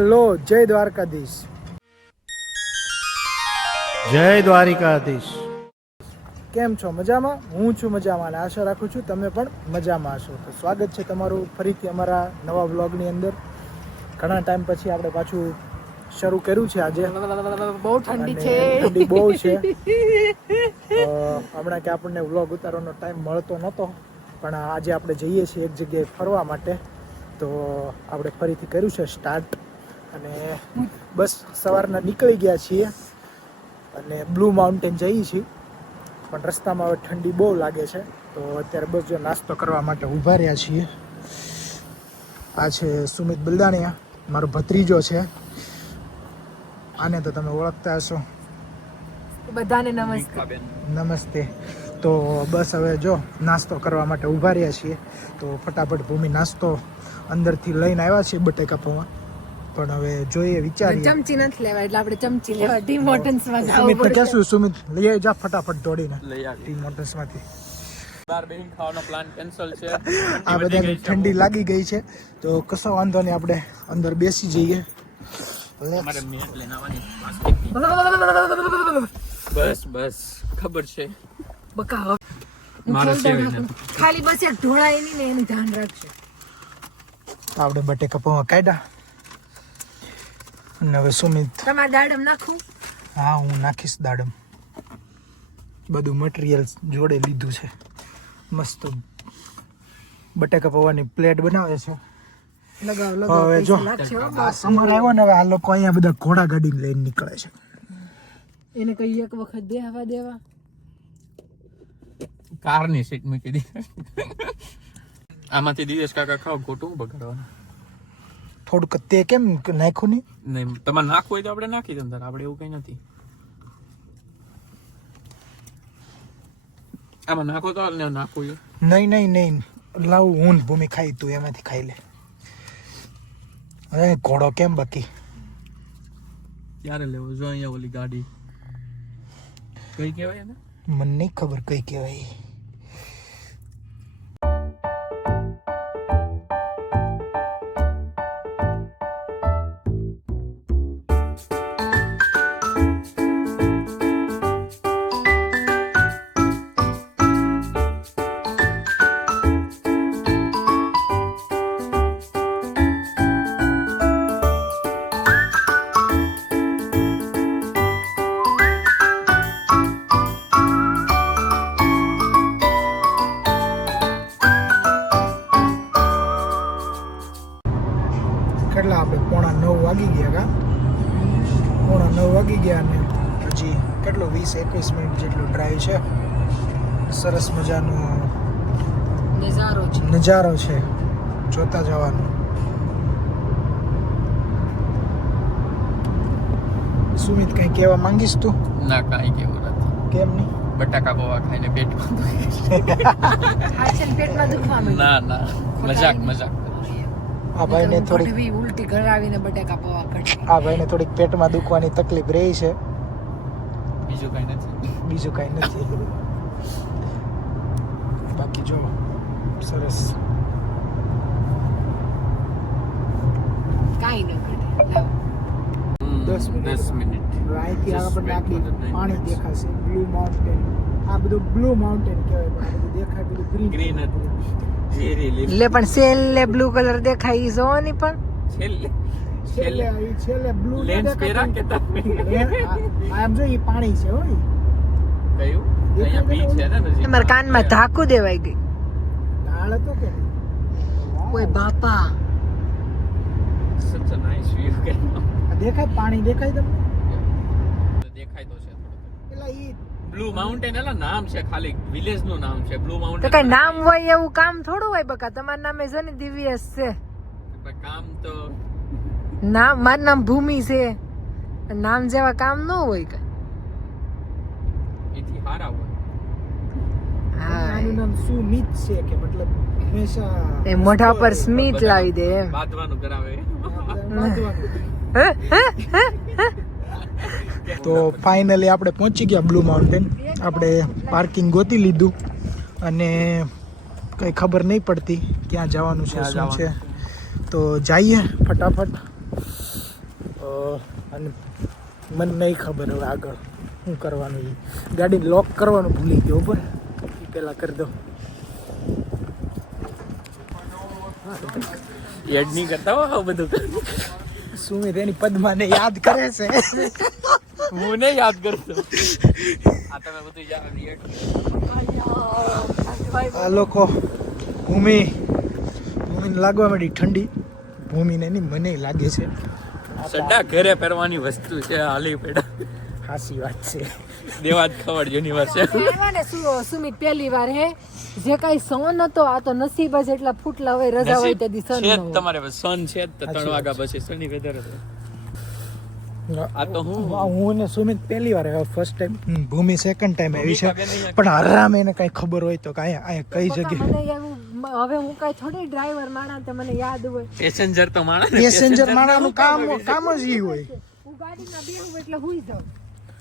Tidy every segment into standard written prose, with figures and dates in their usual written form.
Hello, જય દ્વારકાધીશ. જય દ્વારિકાધીશ. કેમ છો? મજામાં? હું છું મજામાં અને આશા રાખું છું તમે પણ મજામાં હશો. તો સ્વાગત છે તમારું ફરીથી અમારા નવા વ્લોગની અંદર. ઘણા ટાઈમ પછી આપણે પાછું શરૂ કર્યું છે આજે. બહુ ઠંડી છે, ઠંડી બહુ છે. હમણાં કે આપણને વ્લોગ ઉતારવાનો ટાઈમ મળતો નહોતો, પણ આજે આપણે જઈએ છીએ એક જગ્યાએ ફરવા માટે. તો આપણે ફરીથી કર્યું છે સ્ટાર્ટ અને બસ સવારના નીકળી ગયા છીએ અને બ્લુ માઉન્ટેન જઈએ છીએ. પણ રસ્તામાં હવે ઠંડી બહુ લાગે છે, તો અત્યારે બસ જો નાસ્તો કરવા માટે ઊભા રહ્યા છીએ. આ છે સુમિત બિલદાણિયા, મારો ભત્રીજો છે. આને તો તમે ઓળખતા હશો. બધાને નમસ્કાર. નમસ્તે. તો બસ હવે જો નાસ્તો કરવા માટે ઊભા રહ્યા છીએ. તો ફટાફટ ભૂમિ નાસ્તો અંદરથી લઈને આવ્યા છીએ, બટેકા પૌવા. પણ હવે જોઈએ, વિચારીએ. ચમચી નથી લેવા એટલે આપણે ચમચી લેવા ટી મોટન્સમાં જાવ. સુમિત ને કહેશું, સુમિત લઈ આવી જા ફટાફટ દોડીને ટી મોટર્સમાંથી. બાર બેહીન ખાવાનો પ્લાન કેન્સલ છે. આ બધાને ઠંડી લાગી ગઈ છે, તો કશો વાંધો નહીં, આપણે અંદર બેસી જઈએ. મારે મિનિટ લઈને આવવાની. બસ બસ ખબર છે. બકા મારે સેવી ખાલી બસ એક ઢોળાય નહીં ને એનું ધ્યાન રાખજો. આપણે બટેકા પૌવા કાઢ્યા અને હવે સુમિત. તમારે દાડમ નાખું? હા, હું નાખીશ દાડમ. બધું મટીરિયલ જોડે લીધું છે. મસ્ત બટેકા પૌવાની પ્લેટ બનાવે છે. લગાવ હવે જો લાગશે હો. આ સમર આવ્યો ને, હવે આ લોકો અહીંયા બધા ઘોડા ગાડીને લઈને નીકળે છે. એને કઈ એક વખત દેવા દેવા. કારની સીટ મૂકી દી. આમાંથી દિવેશ કાકા ખાવ, ખોટું બગાડવાનું. થોડુંક તે કેમ નાખ્યું નહીં? નહીં, તમારે નાખવું હોય તો આપણે નાખી દઉં. આપણે એવું કઈ નથી. આમાં નાખો તો નાખવું છે. નહીં નહીં નહીં, લાવું હું ને ભૂમિ ખાઈ, તું એમાંથી ખાઈ લે. હવે ઘોડો કેમ બાકી? ક્યારે લેવો? જો અહીંયા ઓલી ગાડી કઈ કહેવાય ને? મને નહીં ખબર કઈ કહેવાય. કેટલા આપણે 9:45 વાગી ગયા કા? 9:45 વાગી ગયા અને હજી કેટલો 20-21 મિનિટ જેટલો ડ્રાઈવ છે. સરસ મજાનો નજારો છે, જોતા જવાનું. સુમિત કઈ કહેવા માંગીશ તું? ના, કાંઈ કેવું નથી. કેમ નહીં? બટાકા પૌવા ખાઈને પેટમાં પેટમાં દુખવા માંડ્યું. ના ના, મજાક મજાક. આ ભાઈને થોડીક ઉલટી કરાવીને બટેકા પૌવા કરશે. આ ભાઈને થોડીક પેટમાં દુખવાની તકલીફ રહી છે, બીજું કઈ નથી. બીજું કઈ નથી. બાકી જો સરસ. કાઈ ન કરે. લાવ. 10 મિનિટ. 10 મિનિટ. અહીંથી Just આપણને wait આખી for the 9 પાણી minutes. દેખાશે. બ્લુ માઉન્ટેન, આ બધું બ્લુ માઉન્ટેન કહેવાય, પણ આ બધું દેખાય બધું ગ્રીન. ગ્રીન હતું. ઝેરી લીલી. લે પણ છેલ્લે બ્લુ કલર દેખાય ઈ જોવો ની પણ. છેલ્લે બ્લુ લેન્સ પહેરા કે તમે? આમ જો ઈ પાણી છે હો. ઈ કયું? અહીંયા બીચ છે ને નજીક. તમારા કાનમાં ધાકુ દેવાઈ ગઈ. ઢાળ હતો કે નહીં? ઓય બાપા. Such a nice view કે આ દેખાય પાણી દેખાય તમને? દેખાય તો છે થોડું. પેલા ઈ બ્લુ માઉન્ટેન એલા નામ છે, ખાલી વિલેજ નું નામ છે બ્લુ તો માઉન્ટેન. કઈ નામ હોય એવું કામ થોડું હોય બકા. તમારું નામ છે ને દિવ્યેશ છે. કામ તો નામ મારું નામ ભૂમિ છે. નામ જેવા કામ ન હોય કઈ. એથી હારા હોય. આનું નામ સુમિત છે કે મતલબ હંમેશા એ મોઢા પર સ્મિત લાવી દે એમ. બાંધવાનું કરાવે. તો ફાઇનલી આપણે પહોંચી ગયા બ્લુ માઉન્ટેન. આપણે પાર્કિંગ ગોતી લીધું અને કંઈ ખબર નહીં પડતી ક્યાં જવાનું છે, શું છે. તો જઈએ ફટાફટ. અને મને નહીં ખબર હવે આગળ શું કરવાનું એ ગાડી લોક કરવાનું ભૂલી ગયો ઉપર એ પહેલાં કરી દો એડ નહીં કરતા હો આવું બધું સુમિત એની પદ્માને યાદ કરે છે હું નહીં યાદ કરતો આ તમે બધું યાદ આ લોકો ભૂમિને લાગવા માંડી ઠંડી ભૂમિને નહીં મને લાગે છે સડા ઘરે પહેરવાની વસ્તુ છે હાલી પેડા હાસી વાત છે દેવાજ ખબર યુનિવર્સ છે સુમિત પહેલી વાર હે જે કઈ સન હતો આ તો નસીબ જ એટલા ફૂટલા હોય રજા હોય તેથી સન છે તમારે સન છે તો 3 વાગ્યા પછી શનિ વેધર હતો આ તો હું ને સુમિત પહેલી વાર ફર્સ્ટ ટાઈમ ભૂમિ સેકન્ડ ટાઈમ આવી છે પણ હરામ એને કઈ ખબર હોય તો અહીંયા કઈ જગ્યાએ હવે હું કઈ થોડી ડ્રાઈવર માણા તો મને યાદ હોય પેસેન્જર તો માણસ પેસેન્જર માણાનું કામ જ ઈ હોય હું ગાડીમાં બેહું એટલે હુઈ જાઉં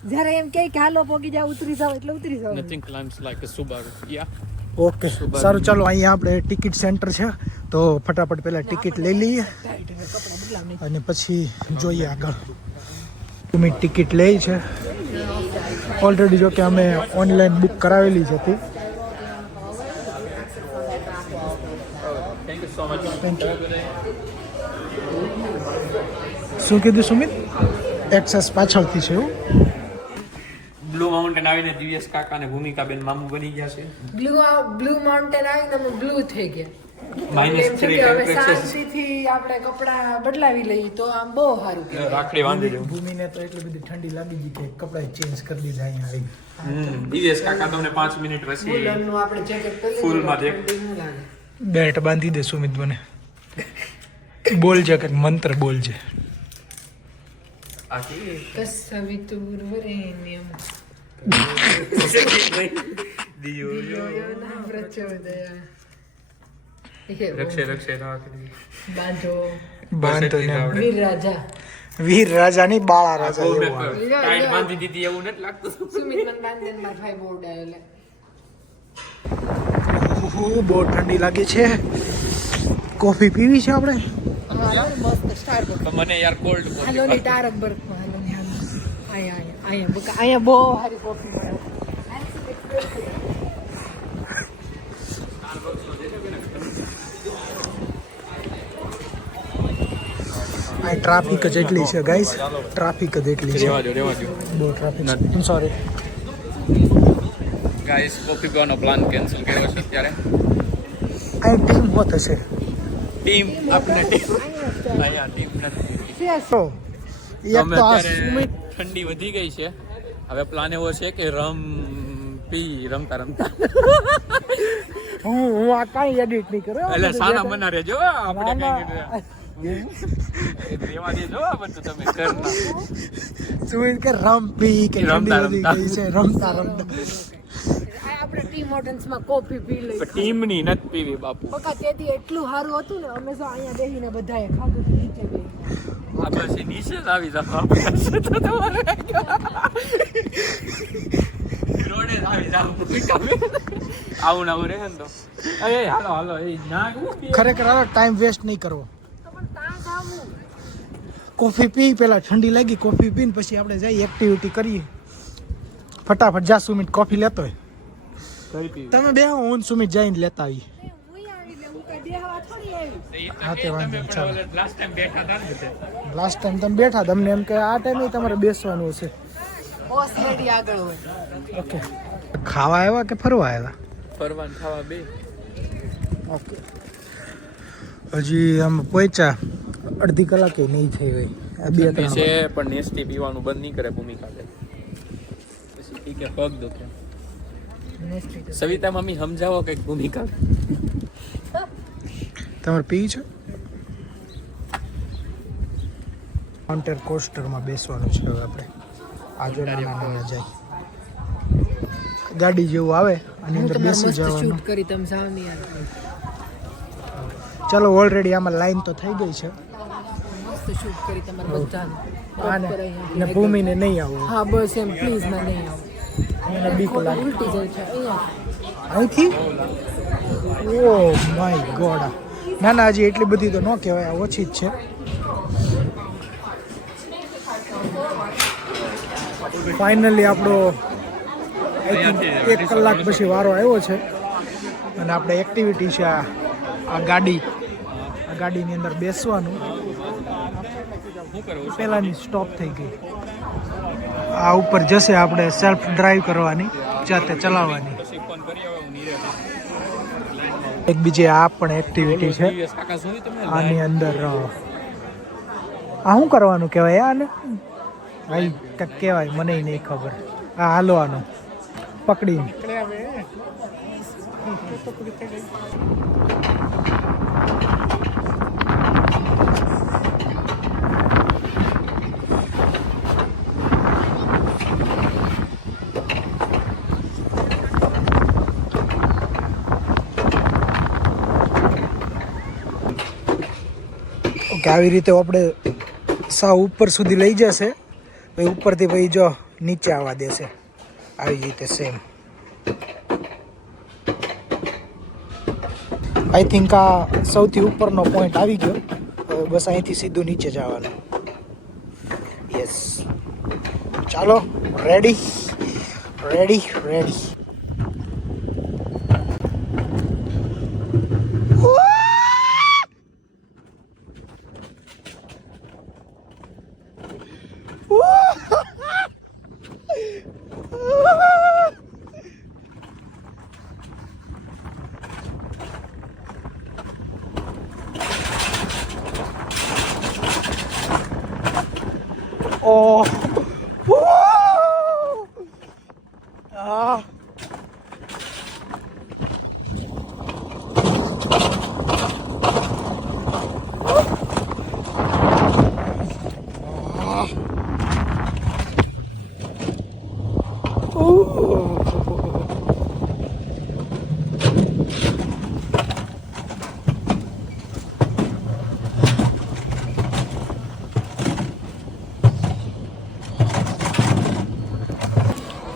જ્યારે એમ કે હાલો પોગી જાવ ઉતરી જાવ એટલે ઉતરી જાવ નથિંગ ક્લાઇમ્સ લાઈક અ સુબારુ ઓકે સારું ચાલો અહીંયા આપણે ટિકિટ સેન્ટર છે તો ફટાફટ પહેલા ટિકિટ લઈ લઈએ અને પછી જોઈએ આગળ તમે ટિકિટ લઈ છે ઓલરેડી જો કે અમે ઓનલાઈન બુક કરાવેલી જ હતી thank you so much thank you શું કીધું સુમિત એક્સેસ પાછળથી છે એવું બ્લુ માઉન્ટેન આવીને દિવ્યેશ કાકા અને ભૂમિકા બેન મામુ બની ગયા છે બ્લુ માઉન્ટેન આવીને અમે બ્લુ થઈ ગયા -3 હવે ટેમ્પરેચર શાંતિથી આપણે કપડા બદલાવી લઈએ તો આમ બહુ સારું કહેવાય રાખડી બાંધી દઉં ભૂમિને તો એટલી બધી ઠંડી લાગી ગઈ કે કપડાં ચેન્જ કરી દીધા અહીંયા આવી દિવ્યેશ કાકા તમને 5 મિનિટ પછી ફૂલનું આપણે જેકેટ પહેરી ફૂલમાં દેખ બેલ્ટ બાંધી દે સુમિત મને બોલ છે કે મંત્ર બોલ છે આખી કસવિતુર્વરેણ્યમ રક્ષે રાખડી બાંધો ને વીર રાજા વીર રાજા ની બાળા રાજા બહુ એવું આવે. ટાઈટ બાંધી દીધી એવું નથી લાગતું સુમિત મને બાંધન માર ભાઈ બોર્ડ આવેલા ઓહો, બહુ ઠંડી લાગે છે કોફી પીવી છે આપણે મસ્ત સ્ટારબક્સ તો મને યાર કોલ્ડ હાલો ની તારક બર્ગ અહીંયા બહુ સારી કોફી મળે આ ટ્રાફિક જ એટલી છે ગાઈસ ટ્રાફિક જ એટલી છે રેવા દો બહુ ટ્રાફિક છે સોરી ગાઈસ કોફી પીવાનો પ્લાન કેન્સલ કર્યો છે અત્યારે આ ટીમ હોત હશે ટીમ આપણે અહીંયા ટીમ નથી તો એક અમે તો આ અત્યારે સુમિત ઠંડી વધી ગઈ છે હવે પ્લાન એવો છે કે રમતા હું આ કાંઈ એડિટ નહીં કરું એટલે સાના મના રહેજો આપણે ના, કઈ રેવા દેજો આ બધું તમે કરના સુમિત કે રમપી કે રમતા ઠંડી વધી ગઈ છે રમતા આપણે ટીમ હોટલ્સમાં કોફી પી લઈ ટીમની નથી પીવી બાપુ બકા તેથી એટલું સારું હતું ને અમે જો અહીંયા બેસીને બધાએ ખાધું તો નીચે બેસીને આ પછી નીચે જ આવી જાવ આપણે તો તમારે રોડે જ આવી જાવ આવું ને આવું રહે ને તો એ હાલો એ ના ખરેખર હવે ટાઈમ વેસ્ટ નહીં કરવો કોફી પી પેલા ઠંડી લાગી કોફી પીને પછી આપણે જઈએ એક્ટિવિટી કરીએ ફટાફટ જા સુમિત કોફી લેતો હોય કઈ પીવી તમે બે હું સુમિત જઈને લેતા આવીએ હા તે વાંધો નહીં, ચાલો લાસ્ટ ટાઈમ બેઠા હતા ને બધે લાસ્ટ ટાઈમ તમે બેઠા તમને એમ કે આ ટાઈમે તમારે બેસવાનું હશે બોસ રેડી આગળ હોય ઓકે ખાવા આવ્યા કે ફરવા આવ્યા ફરવાન ખાવા બે ઓકે હજી આમ પહોંચ્યા અડધી કલાકે નહીં થઈ ગઈ આ બે ત્રણ છે પણ નેસ્ટી પીવાનું બંધ નહીં કરે ભૂમિકા દે પછી ઠીક છે પગ દુખે સવિતા મમ્મી સમજાવો કઈક ભૂમિકા તમારે પી છે કાઉન્ટર કોસ્ટરમાં બેસવાનું છે હવે આપણે આજો નાના જાય ગાડી જેવું આવે આની અંદર બેસી જવાનું શૂટ કરી તમે સાવ નહીં યાર ચાલો ઓલરેડી આમાં લાઈન તો થઈ ગઈ છે મસ્ત શૂટ કરી તમારે બધાને આને ને ભૂમિને નહીં આવું હા બસ એમ પ્લીઝ મને નહીં આવો એને બીક લાગે ઉલટી જાય છે અહીંયા અહીંથી ઓ માય ગોડ ના ના હજી એટલી બધી તો ન કહેવાય આ ઓછી જ છે ફાઇનલી આપણો એક કલાક પછી વારો આવ્યો છે અને આપણે એક્ટિવિટી છે આ ગાડીની અંદર બેસવાનું. પહેલાંની સ્ટોપ થઈ ગઈ. આ ઉપર જશે આપણે સેલ્ફ ડ્રાઈવ કરવાની, જાતે ચલાવવાની. એક બીજી આ પણ એક્ટિવિટી છે. આની અંદર આ શું કરવાનું કહેવાય? આને ભાઈ કંઈક કહેવાય, મને નહીં ખબર. આ હાલવાનું પકડીને. ઓકે, આવી રીતે આપણે સાવ ઉપર સુધી લઈ જશે, પછી ઉપરથી પછી જો નીચે આવવા દેશે. આવી રીતે સેમ. આઈ થિંક આ સૌથી ઉપરનો પોઈન્ટ આવી ગયો. હવે બસ અહીંથી સીધું નીચે જવાનું. યસ, ચાલો, રેડી. Oh. Ah.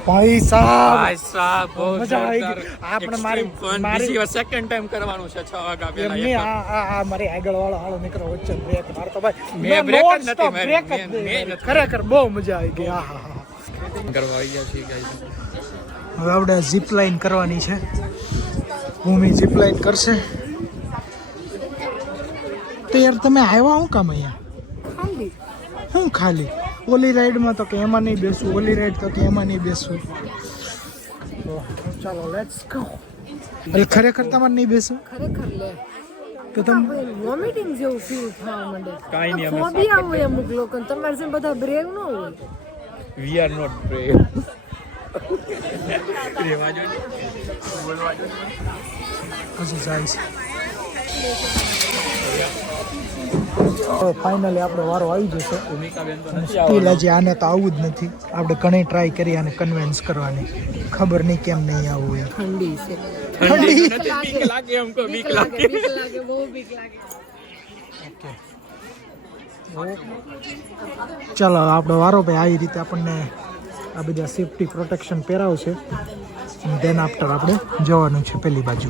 ભાઈ સાહેબ બહુ મજા આવી ગઈ. આપણે મારી સેકન્ડ ટાઈમ કરવાનું છે 6 વાગ્યા પહેલા. એમની આ મારી આગળ વાળો હાલો નીકળો વચ્ચે બ્રેક મારતો ભાઈ. મેં બ્રેક જ નથી મારી. બ્રેક જ નહીં. ખરેખર બહુ મજા આવી ગઈ. હા કરવા આવી ગયા છીએ ગાઈસ. હવે આપણે ઝીપ લાઈન કરવાની છે. ભૂમિ ઝીપ લાઈન કરશે. તો યાર તમે આવ્યા હું કામ અહીંયા? હું ખાલી ઓલી રાઈડમાં તો કે એમાં નહીં બેસવું, ઓલી રાઈડ તો કે એમાં નહીં બેસવું. તો ચાલો લેટ્સ ગો. એટલે ખરેખર તમારે નહીં બેસવું? ખરેખર લે તો તમે વોમિટિંગ જેવું ફીલ થવા માંડે. કાંઈ નહીં, અમે ફોબિયા હોય અમુક લોકોને. તમારે જેમ બધા બ્રેવ ન હોય. We are not brave. રેવાજો ને, બોલવાજો ને. હજી જાય છે. હવે ફાઇનલી આપણો વારો આવી જશે. ભૂમિકાબેન તો નથી સ્ટીલ હજી આને તો આવું જ નથી. આપણે ઘણી ટ્રાય કરી આને કન્વિન્સ કરવાની. ખબર નહીં કેમ નહીં આવું એ. ઠંડી છે. ઠંડી તો નથી, બીક લાગે એમ કહો, બીક લાગે. બહુ બીક લાગે. ચાલો આપણો વારો ભાઈ. આવી રીતે આપણને આ બધા સેફટી પ્રોટેક્શન પહેરાવશે. દેન આફ્ટર આપણે જવાનું છે પેલી બાજુ.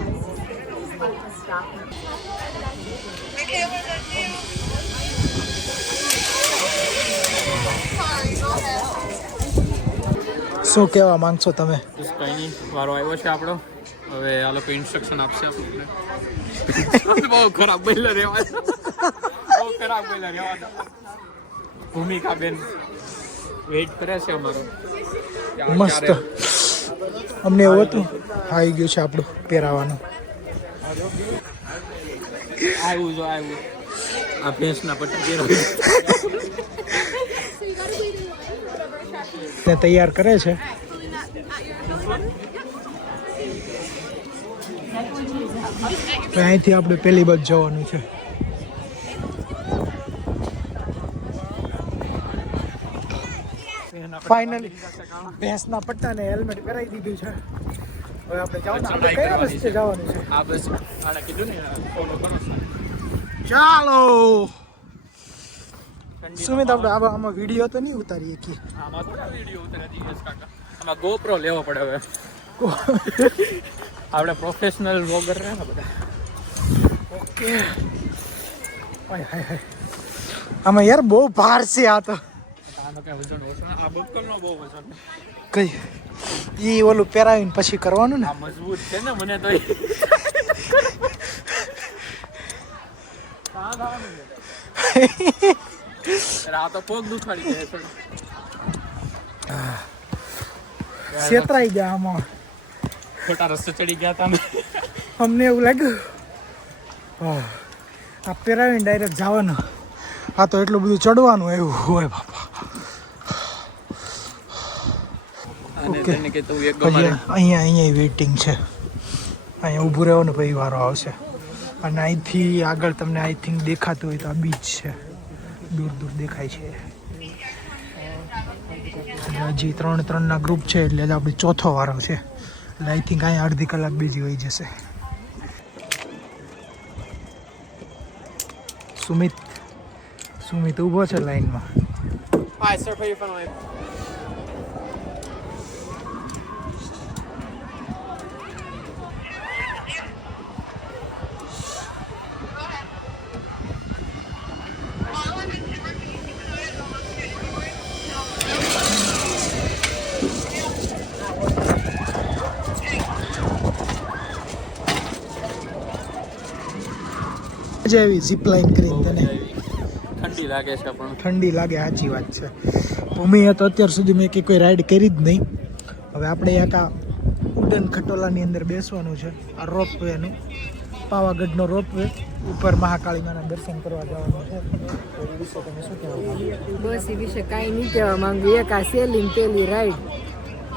શું કહેવા માંગશો તમે? બસ કંઈ નહીં, વારો આવ્યો છે આપણો. હવે આ લોકો ઇન્સ્ટ્રક્શન આપશે આપણને. બહુ ખરાબ બોલ્યા રેવા દો. બહુ ખરાબ બોલ્યા રેવા દો. ભૂમિકાબેન વેઇટ કરે છે અમારો. મસ્ત. અમને એવું હતું આવી ગયું છે આપણું પહેરાવાનું. આવ્યું જો આવ્યું. આ ભેંસના પટ્ટી પહેરાવી. ને તૈયાર કરે છે. અહીંથી આપણે પહેલી બાજુ જવાનું છે. ફાઇનલી ભેંસના પટ્ટાને હેલ્મેટ પહેરાવી દીધું છે. હવે આપણે જવાનું. આપણે કયા રસ્તે જવાનું છે? આ બસ આને કીધું ને ફોલો કરો. ચાલો સુમિત, આપણે આમાં વિડીયો તો નહીં ઉતારીએ કે? આમાં થોડા વિડીયો ઉતરે જીએસ કાકા. આમાં GoPro લેવો પડે હવે. આપણે પ્રોફેશનલ વ્લોગર રહે ને બધા. ઓકે. હાય. આમાં યાર બહુ ભાર છે આ તો. આનો કઈ વજન ઓછો આ બક્કલનો બહુ વજન કઈ ઈ ઓલું પહેરાવીને પછી કરવાનું ને આ મજબૂત છે ને મને તો આ તો પગ દુખાડી દે છે છેતરાઈ ગયા આમાં ખોટા રસ્તે ચડી ગયા તમે અમને એવું લાગ્યું આ પહેરાવીને ડાયરેક્ટ જવાનું આ તો એટલું બધું ચડવાનું એવું હોય બાપા અને ઓકે. તેને કે તું એક પછી ગમારે અહીંયા વેઇટિંગ છે અહીંયા ઊભું રહેવાનું પછી વારો આવશે અને અહીંથી આગળ તમને આઈ થિંક દેખાતું હોય તો આ બીચ છે દૂર દૂર દેખાય છે એટલે હજી 3-3 ગ્રુપ છે એટલે આપણે ચોથો વારો છે એટલે આઈ થિંક અહીંયા અડધી કલાક બીજી વહી જશે સુમિત ઊભો છે લાઈનમાં હા સર ભાઈ પણ મજા આવી ઝીપ લાઈન કરીને તને ઠંડી લાગે છે પણ ઠંડી લાગે સાચી વાત છે ભૂમિએ તો અત્યાર સુધી મેં કોઈ રાઈડ કરી જ નહીં હવે આપણે એક આ ઉડન ખટોલાની અંદર બેસવાનું છે આ રોપવેનું પાવાગઢનો રોપવે ઉપર મહાકાળીમાના દર્શન કરવા જવાનું છે તો એ વિશે તમે શું કહેવા માંગો? બસ એ વિશે કાંઈ નહીં કહેવા માંગુ એક આ સેલિંગ પેલી રાઈડ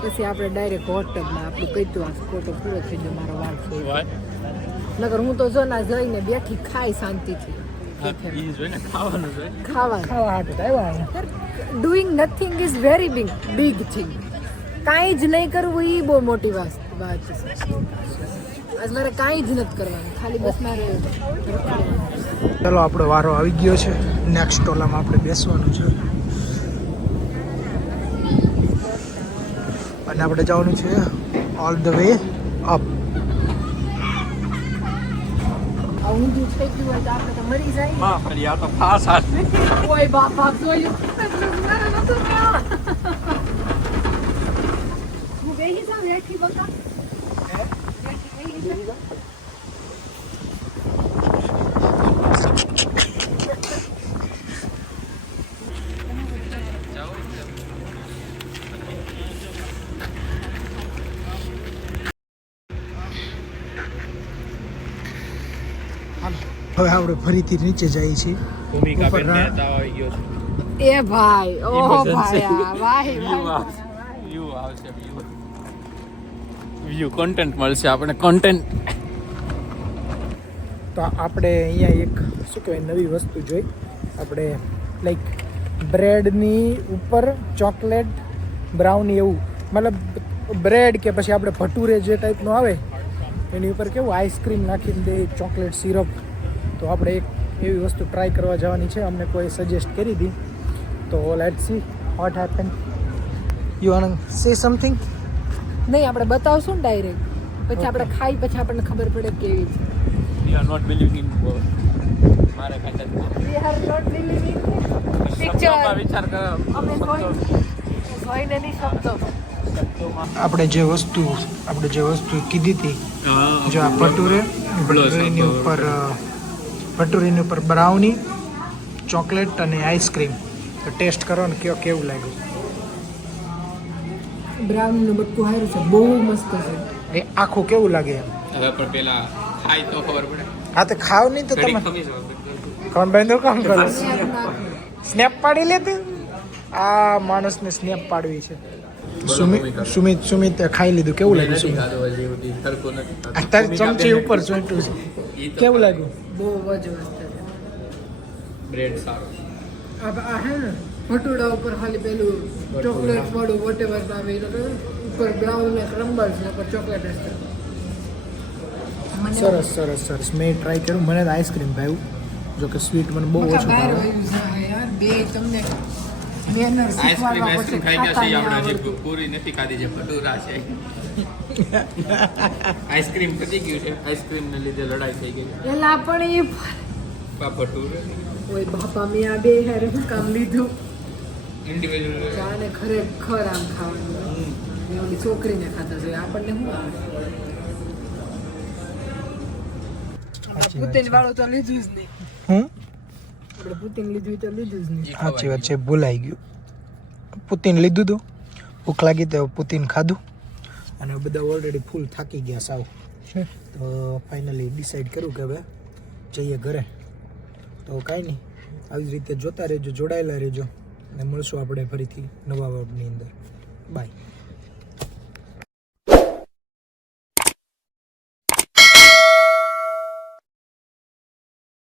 પછી આપણે ડાયરેક્ટ હોટ ટબમાં આપણું કીધું આ ફોટો પૂરો થઈ ગયો મારો વાર છે નકર હું તો જો ના જઈને બેઠી ખાઈ શાંતિથી ઈ જોઈને ખાવાનું જોઈએ ખાવા ખાવા હાટું આવ્યા અહીંયા. Doing nothing is very big thing કાંઈ જ નહીં કરવું એ બહુ મોટી વાત છે આજ મારે કાંઈ જ નથી કરવાનું ખાલી બસ મારે રખડવાનું. ચલો આપણો વારો આવી ગયો છે નેક્સ્ટ ટોલામાં આપણે બેસવાનું છે અને આપણે જવાનું છે ઓલ ધ વે અપ આ ઊંધું થઈ ગયું હોય તો આપણે તો મરી જાય માં ફરી આ તો ફાસ હાથ ઓય બાપા જોયું મારે નતું ત્યાં. હું બેહી જાઉં હેઠી બકા હેઠી બેહી જાઉં. હવે આપણે ફરીથી નીચે જઈએ છીએ ભૂમિકા ઉપર બેન રા- ને તાવ આવી ગયો છે એ ભાઈ ઓહો Emergency. ભાઈ આ વાહી વ્યૂ વાહી વ્યૂ આવશે વ્યૂ કોન્ટેન્ટ મળશે આપણે કોન્ટેન્ટ તો આપણે અહીંયા એક શું કહેવાય નવી વસ્તુ જોઈ આપણે લાઈક બ્રેડની ઉપર ચોકલેટ બ્રાઉની એવું મતલબ બ્રેડ કે પછી આપણે ભટુરે જે ટાઈપનું આવે એની ઉપર કેવું આઈસ્ક્રીમ નાખીને દે ચોકલેટ સિરપ તો આપણે એક એવી વસ્તુ ટ્રાય કરવા જવાની છે અમને કોઈ સજેસ્ટ કરી હતી તો let's see what happen you want say something નહીં આપણે બતાવશું ને ડાયરેક્ટ પછી આપણે ખાઈ પછી આપણને ખબર પડે કેવી છે યુ આર નોટ બિલીવિંગ મારે કાંઈ નથી We are not believing picture. શબ્દોમાં વિચાર કરો અમે જોઈને નહીં શબ્દો આપણે જે વસ્તુ કીધી હતી જો આ ભટુરેની ઉપર બ્રાઉની ચોકલેટ અને આઈસ્ક્રીમ તો ટેસ્ટ કરો ને કયો કેવું લાગ્યું બ્રાઉનનું બટકું હારું છે બહુ મસ્ત છે એ આખું કેવું લાગે એમ હવે પણ પેલા ખાય તો ખબર પડે હા તો ખાવ નહીં તો ઘડી તમે ખમી જાવ કોણ બંધો કામ કરો સ્નેપ પાડી લેતી આ માણસને સ્નેપ પાડવી છે સુમિત ખાઈ લીધું કેવું લાગ્યું સુમિત તારી ચમચી ઉપર ચોંટ્યું છે કેવું લાગ્યું બહુ જ મસ્ત છે બ્રેડ સારો આ હે ને ભટુડા ઉપર ખાલી પેલું ચોકલેટ વાળું વોટેવર આવે એ લોકો ઉપર બ્રાઉન ને ક્રમ્બલ્સ ને ઉપર ચોકલેટ હશે સરસ સરસ સરસ મેં ટ્રાય કર્યું મને તો આઈસ્ક્રીમ ભાવ્યું જો કે સ્વીટ મને બહુ ઓછું ભાવે યાર બે તમને મેનર આઈસ્ક્રીમ ખાઈ ગયા છે આપણે હજી પૂરી નથી ખાધી છે ભટુરા છે આઈસ્ક્રીમ પતી ગયું છે આઈસ્ક્રીમ ને લીધે લડાઈ થઈ ગઈ એલા પણ એ ભટુરે ઓય બાપા મેં આ બે હારે હું કામ લીધું ઇન્ડિવિજ્યુઅલ આને ખરેખર આમ ખાવાનું ને ઓલી છોકરીને ખાતા જોઈએ આપણને શું આવે પુતિન વાળું તો લીધું જ નહીં હું આપણે પુતિન લીધું તો લીધું જ નહીં સાચી વાત છે ભૂલાઈ ગયું પુતિન લીધું હતું ભૂખ લાગી તો પુતિન ખાધું અને બધા ઓલરેડી ફૂલ થાકી ગયા સાવ તો ફાઇનલી ડિસાઈડ કર્યું કે હવે જઈએ ઘરે તો કાંઈ નહીં આવી જ રીતે જોતા રહેજો જોડાયેલા રહેજો અને મળશું આપણે ફરીથી નવા વર્ગની અંદર બાય